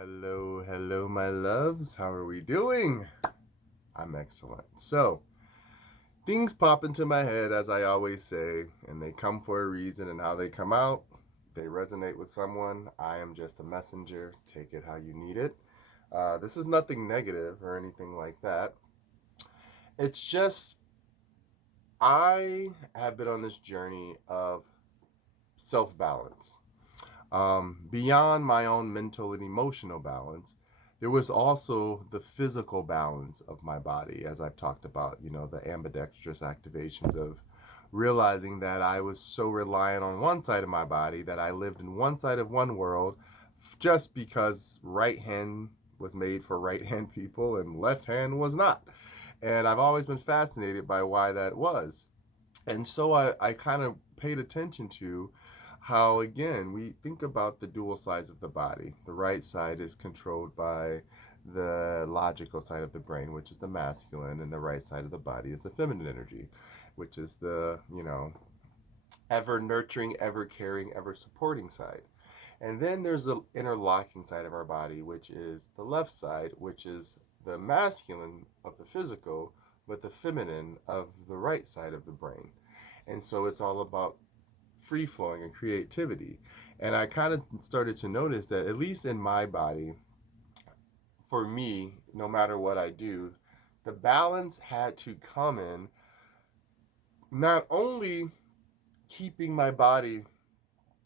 Hello, my loves. How are we doing? I'm excellent. So, things pop into my head, as I always say, and they come for a reason, and how they come out, they resonate with someone. I am just a messenger. Take it how you need it. This is nothing negative or anything like that. It's just, I have been on this journey of self balance. Beyond my own mental and emotional balance, there was also the physical balance of my body, as I've talked about, the ambidextrous activations of realizing that I was so reliant on one side of my body that I lived in one side of one world just because right hand was made for right hand people and left hand was not. And I've always been fascinated by why that was. And so I kind of paid attention to how, again, we think about the dual sides of the body. The right side is controlled by the logical side of the brain, which is the masculine, and the right side of the body is the feminine energy, which is the, ever nurturing, ever caring, ever supporting side. And then there's the interlocking side of our body, which is the left side, which is the masculine of the physical, but the feminine of the right side of the brain. And so it's all about free flowing and creativity. And I kind of started to notice that, at least in my body, for me, no matter what I do, the balance had to come in not only keeping my body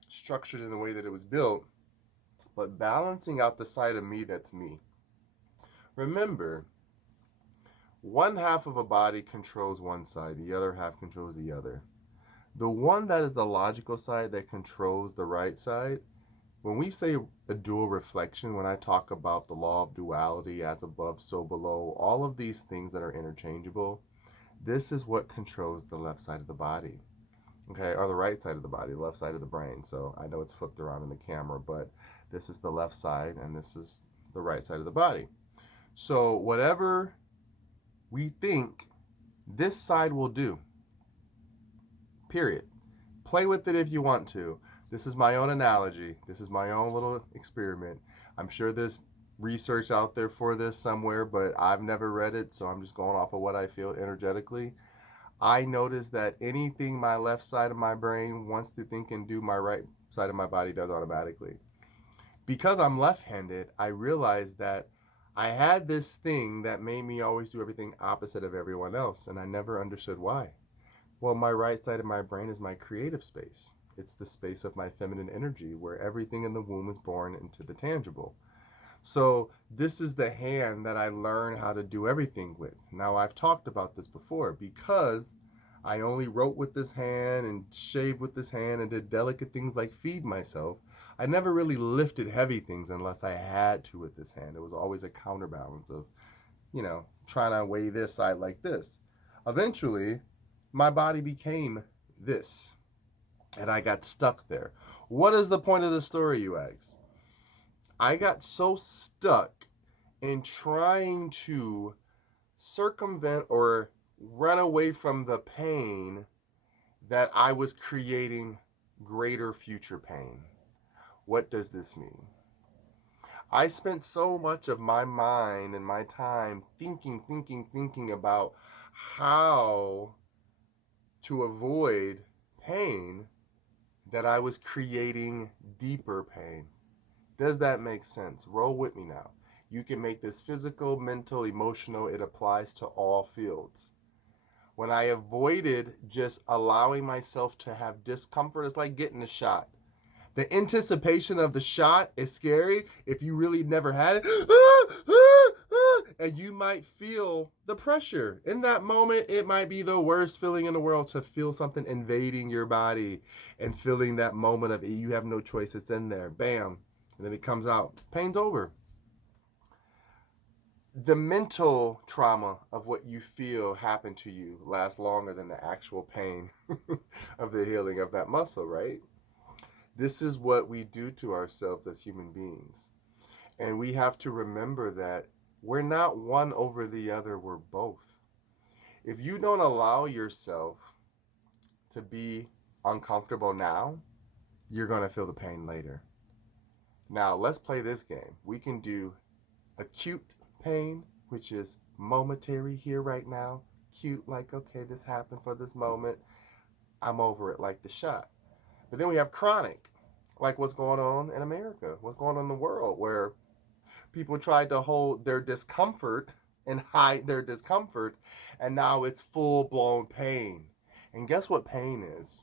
structured in the way that it was built, but balancing out the side of me that's me. Remember, one half of a body controls one side, the other half controls the other. The one that is the logical side that controls the right side, when we say a dual reflection, when I talk about the law of duality, as above, so below, all of these things that are interchangeable, this is what controls the left side of the body, okay, or the right side of the body, left side of the brain. So I know it's flipped around in the camera, but this is the left side and this is the right side of the body. So whatever we think, this side will do. Period. Play with it if you want to. This is my own analogy. This is my own little experiment. I'm sure there's research out there for this somewhere, but I've never read it, so I'm just going off of what I feel energetically. I notice that anything my left side of my brain wants to think and do, my right side of my body does automatically. Because I'm left-handed, I realized that I had this thing that made me always do everything opposite of everyone else, and I never understood why. Well, my right side of my brain is my creative space. It's the space of my feminine energy where everything in the womb is born into the tangible. So this is the hand that I learn how to do everything with. Now, I've talked about this before because I only wrote with this hand and shaved with this hand and did delicate things like feed myself. I never really lifted heavy things unless I had to with this hand. It was always a counterbalance of, trying to weigh this side like this. Eventually, my body became this, and I got stuck there. What is the point of the story, you ask? I got so stuck in trying to circumvent or run away from the pain that I was creating greater future pain. What does this mean? I spent so much of my mind and my time thinking about how to avoid pain that I was creating deeper pain. Does that make sense? Roll with me now. You can make this physical, mental, emotional. It applies to all fields. When I avoided just allowing myself to have discomfort, it's like getting a shot. The anticipation of the shot is scary if you really never had it. And you might feel the pressure. In that moment, it might be the worst feeling in the world to feel something invading your body and feeling that moment of you have no choice. It's in there. Bam. And then it comes out. Pain's over. The mental trauma of what you feel happened to you lasts longer than the actual pain of the healing of that muscle, right? This is what we do to ourselves as human beings. And we have to remember that we're not one over the other, we're both. If you don't allow yourself to be uncomfortable now, you're going to feel the pain later. Now, let's play this game. We can do acute pain, which is momentary here right now. Cute, like, okay, this happened for this moment. I'm over it, like the shot. But then we have chronic, like what's going on in America, what's going on in the world, where people tried to hold their discomfort and hide their discomfort, and now it's full blown pain. And guess what pain is?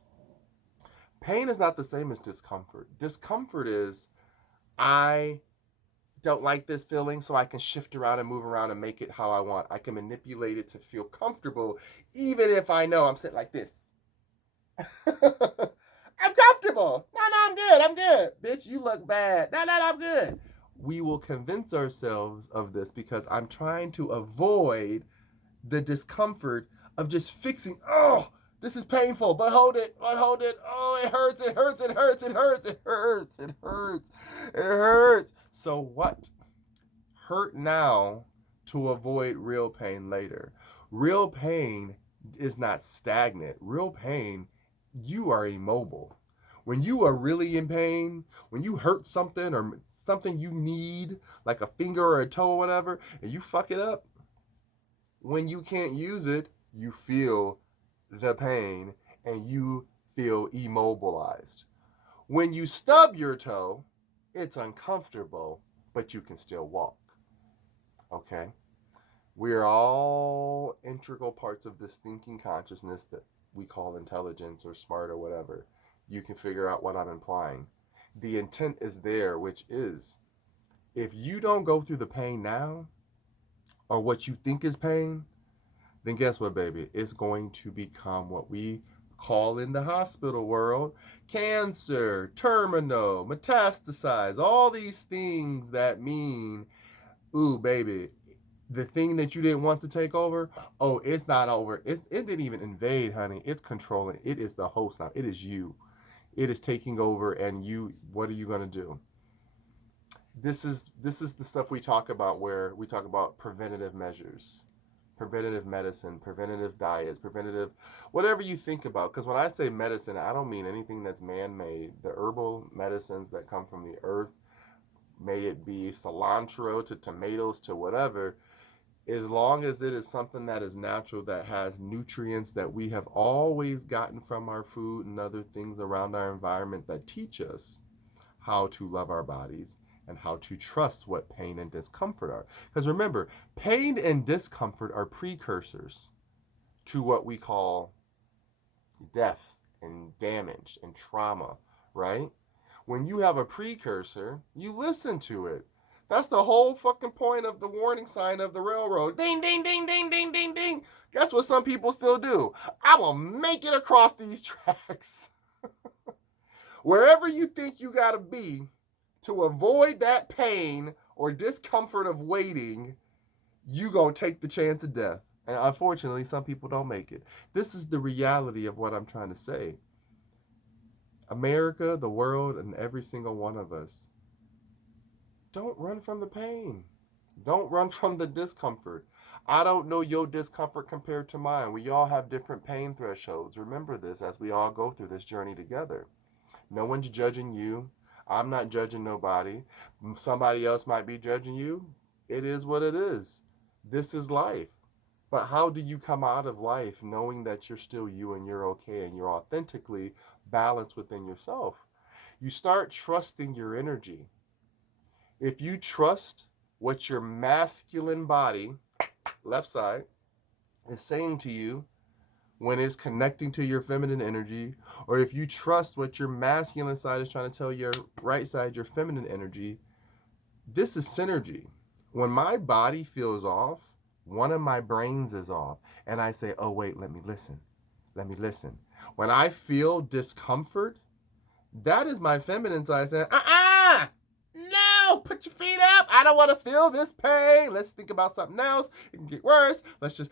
Pain is not the same as discomfort. Discomfort is, I don't like this feeling, so I can shift around and move around and make it how I want. I can manipulate it to feel comfortable, even if I know I'm sitting like this. I'm comfortable. No, I'm good. I'm good. Bitch, you look bad. No, I'm good. We will convince ourselves of this because I'm trying to avoid the discomfort of just fixing. Oh, this is painful, but hold it. Oh, it hurts. It hurts. It hurts. It hurts. It hurts. It hurts. It hurts. So what? Hurt now to avoid real pain later. Real pain is not stagnant. Real pain, you are immobile. When you are really in pain, when you hurt something or something you need, like a finger or a toe or whatever, and you fuck it up, when you can't use it, you feel the pain and you feel immobilized. When you stub your toe, it's uncomfortable, but you can still walk. Okay? We are all integral parts of this thinking consciousness that we call intelligence or smart or whatever. You can figure out what I'm implying. The intent is there, which is, if you don't go through the pain now, or what you think is pain, then guess what, baby? It's going to become what we call in the hospital world cancer, terminal, metastasize, all these things that mean, ooh, baby, the thing that you didn't want to take over, oh, it's not over. It didn't even invade, honey. It's controlling. It is the host now. It is you. It is taking over, and you, what are you going to do? This is the stuff we talk about, where we talk about preventative measures, preventative medicine, preventative diets, preventative, whatever you think about. Because when I say medicine, I don't mean anything that's man-made. The herbal medicines that come from the earth, may it be cilantro to tomatoes to whatever, as long as it is something that is natural, that has nutrients that we have always gotten from our food and other things around our environment that teach us how to love our bodies and how to trust what pain and discomfort are. Because remember, pain and discomfort are precursors to what we call death and damage and trauma, right? When you have a precursor, you listen to it. That's the whole fucking point of the warning sign of the railroad. Ding, ding, ding, ding, ding, ding, ding. Guess what some people still do? I will make it across these tracks. Wherever you think you gotta be to avoid that pain or discomfort of waiting, you gonna take the chance of death. And unfortunately, some people don't make it. This is the reality of what I'm trying to say. America, the world, and every single one of us, don't run from the pain. Don't run from the discomfort. I don't know your discomfort compared to mine. We all have different pain thresholds. Remember this as we all go through this journey together. No one's judging you. I'm not judging nobody. Somebody else might be judging you. It is what it is. This is life. But how do you come out of life knowing that you're still you and you're okay and you're authentically balanced within yourself? You start trusting your energy. If you trust what your masculine body, left side, is saying to you when it's connecting to your feminine energy, or if you trust what your masculine side is trying to tell your right side, your feminine energy, this is synergy. When my body feels off, one of my brains is off, and I say, oh wait, let me listen. When I feel discomfort, that is my feminine side saying, no, put your feet up. I don't want to feel this pain. Let's think about something else. It can get worse. Let's just,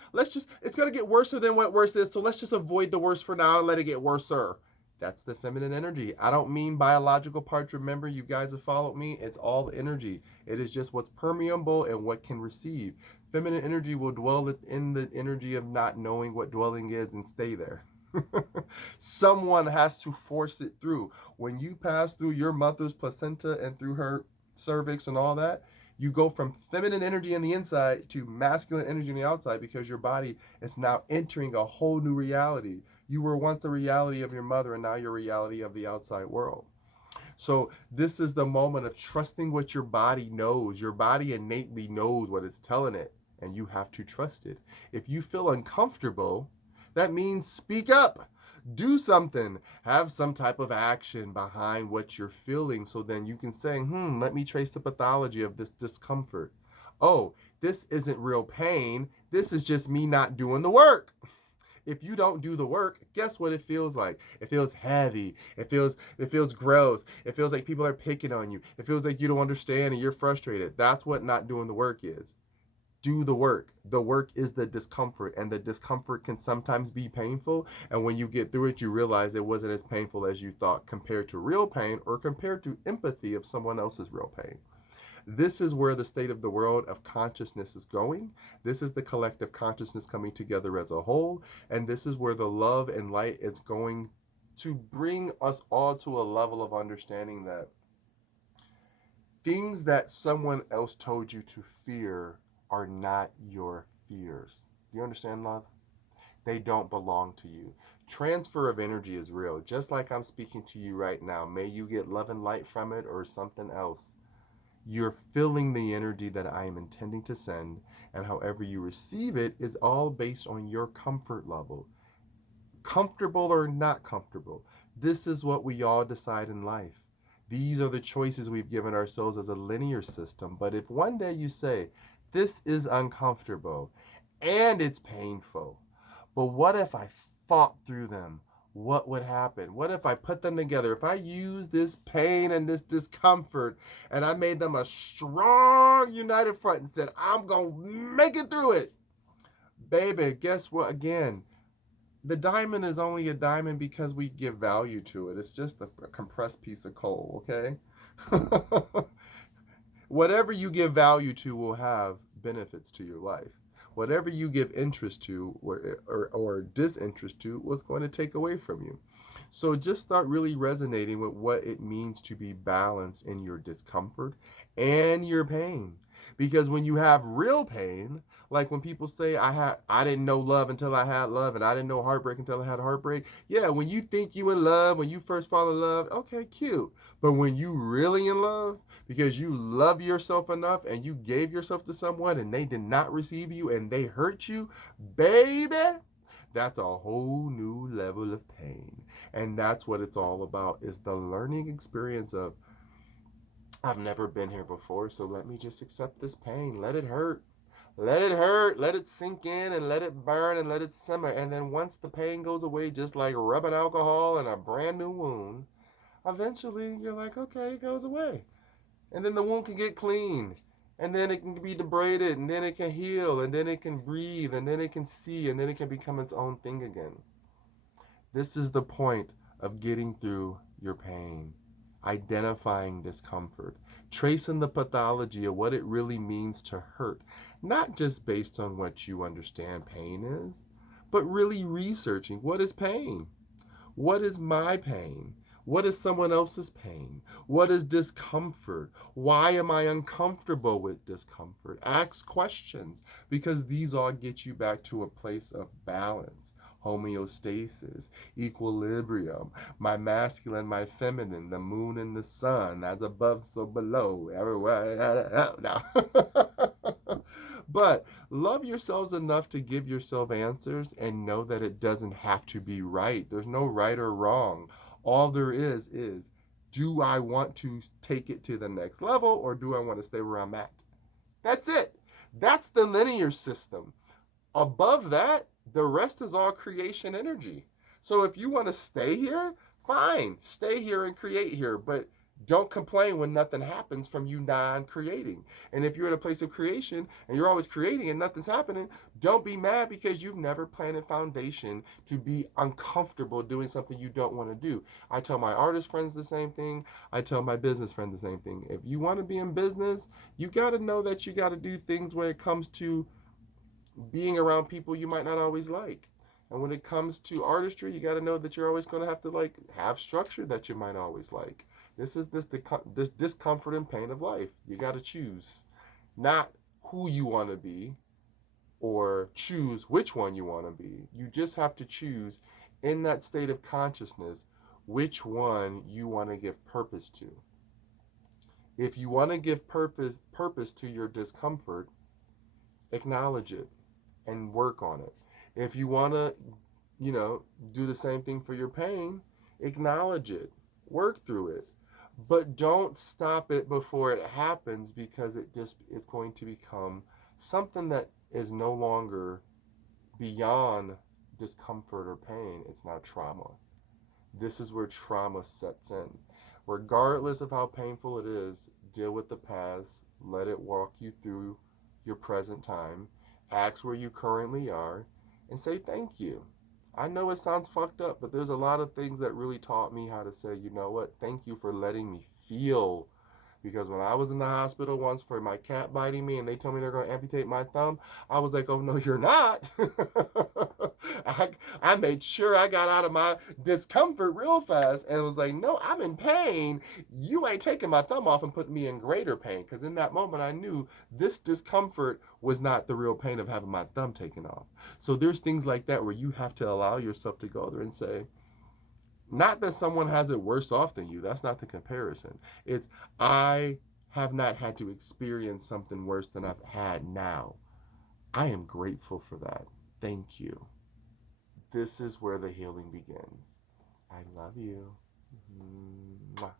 it's going to get worse than what worse is. So let's just avoid the worst for now and let it get worser. That's the feminine energy. I don't mean biological parts. Remember, you guys have followed me. It's all energy. It is just what's permeable and what can receive. Feminine energy will dwell in the energy of not knowing what dwelling is and stay there. Someone has to force it through. When you pass through your mother's placenta and through her cervix and all that, you go from feminine energy in the inside to masculine energy on the outside because your body is now entering a whole new reality. You were once a reality of your mother, and now you're a reality of the outside world. So this is the moment of trusting what your body knows. Your body innately knows what it's telling it, and you have to trust it. If you feel uncomfortable, that means speak up. Do something. Have some type of action behind what you're feeling so then you can say, let me trace the pathology of this discomfort. Oh, this isn't real pain. This is just me not doing the work. If you don't do the work, guess what it feels like? It feels heavy. It feels gross. It feels like people are picking on you. It feels like you don't understand and you're frustrated. That's what not doing the work is. Do the work. The work is the discomfort, and the discomfort can sometimes be painful. And when you get through it, you realize it wasn't as painful as you thought compared to real pain or compared to empathy of someone else's real pain. This is where the state of the world of consciousness is going. This is the collective consciousness coming together as a whole. And this is where the love and light is going to bring us all to a level of understanding that things that someone else told you to fear are not your fears. Do you understand, love? They don't belong to you. Transfer of energy is real. Just like I'm speaking to you right now, may you get love and light from it or something else. You're feeling the energy that I am intending to send, and however you receive it is all based on your comfort level. Comfortable or not comfortable, this is what we all decide in life. These are the choices we've given ourselves as a linear system. But if one day you say, this is uncomfortable and it's painful, but what if I fought through them? What would happen? What if I put them together? If I use this pain and this discomfort and I made them a strong united front and said, I'm going to make it through it. Baby, guess what? Again, the diamond is only a diamond because we give value to it. It's just a compressed piece of coal, okay? Whatever you give value to will have benefits to your life. Whatever you give interest to or disinterest to was going to take away from you. So just start really resonating with what it means to be balanced in your discomfort and your pain. Because when you have real pain, like when people say I didn't know love until I had love, and I didn't know heartbreak until I had heartbreak. Yeah, when you think you in love, when you first fall in love, okay, cute. But when you really in love, because you love yourself enough and you gave yourself to someone and they did not receive you and they hurt you, baby, that's a whole new level of pain. And that's what it's all about, is the learning experience of, I've never been here before, so let me just accept this pain. Let it hurt. Let it hurt. Let it sink in and let it burn and let it simmer. And then once the pain goes away, just like rubbing alcohol in a brand new wound, eventually you're like, okay, it goes away. And then the wound can get clean. And then it can be debraded. And then it can heal. And then it can breathe. And then it can see. And then it can become its own thing again. This is the point of getting through your pain. Identifying discomfort, tracing the pathology of what it really means to hurt, not just based on what you understand pain is, but really researching what is pain? What is my pain? What is someone else's pain? What is discomfort? Why am I uncomfortable with discomfort? Ask questions, because these all get you back to a place of balance, homeostasis, equilibrium, my masculine, my feminine, the moon and the sun, as above, so below, everywhere. No. But love yourselves enough to give yourself answers and know that it doesn't have to be right. There's no right or wrong. All there is, do I want to take it to the next level or do I want to stay where I'm at? That's it. That's the linear system. Above that, the rest is all creation energy. So if you want to stay here, fine, stay here and create here, but don't complain when nothing happens from you non-creating. And if you're in a place of creation and you're always creating and nothing's happening, don't be mad because you've never planted foundation to be uncomfortable doing something you don't want to do. I tell my artist friends the same thing. I tell my business friends the same thing. If you want to be in business, you got to know that you got to do things when it comes to being around people you might not always like. And when it comes to artistry, you got to know that you're always going to have to like have structure that you might always like. This is this discomfort and pain of life. You got to choose, not who you want to be or choose which one you want to be. You just have to choose in that state of consciousness which one you want to give purpose to. If you want to give purpose to your discomfort, acknowledge it and work on it. If you want to, do the same thing for your pain, acknowledge it, work through it. But don't stop it before it happens, because it just is going to become something that is no longer beyond discomfort or pain. It's now trauma. This is where trauma sets in. Regardless of how painful it is, deal with the past, let it walk you through your present time, ask where you currently are, and say thank you. I know it sounds fucked up, but there's a lot of things that really taught me how to say, you know what, thank you for letting me feel. Because when I was in the hospital once for my cat biting me and they told me they're going to amputate my thumb, I was like, oh, no, you're not. I made sure I got out of my discomfort real fast and was like, no, I'm in pain. You ain't taking my thumb off and putting me in greater pain. Because in that moment, I knew this discomfort was not the real pain of having my thumb taken off. So there's things like that where you have to allow yourself to go there and say, not that someone has it worse off than you. That's not the comparison. It's, I have not had to experience something worse than I've had now. I am grateful for that. Thank you. This is where the healing begins. I love you. Mwah.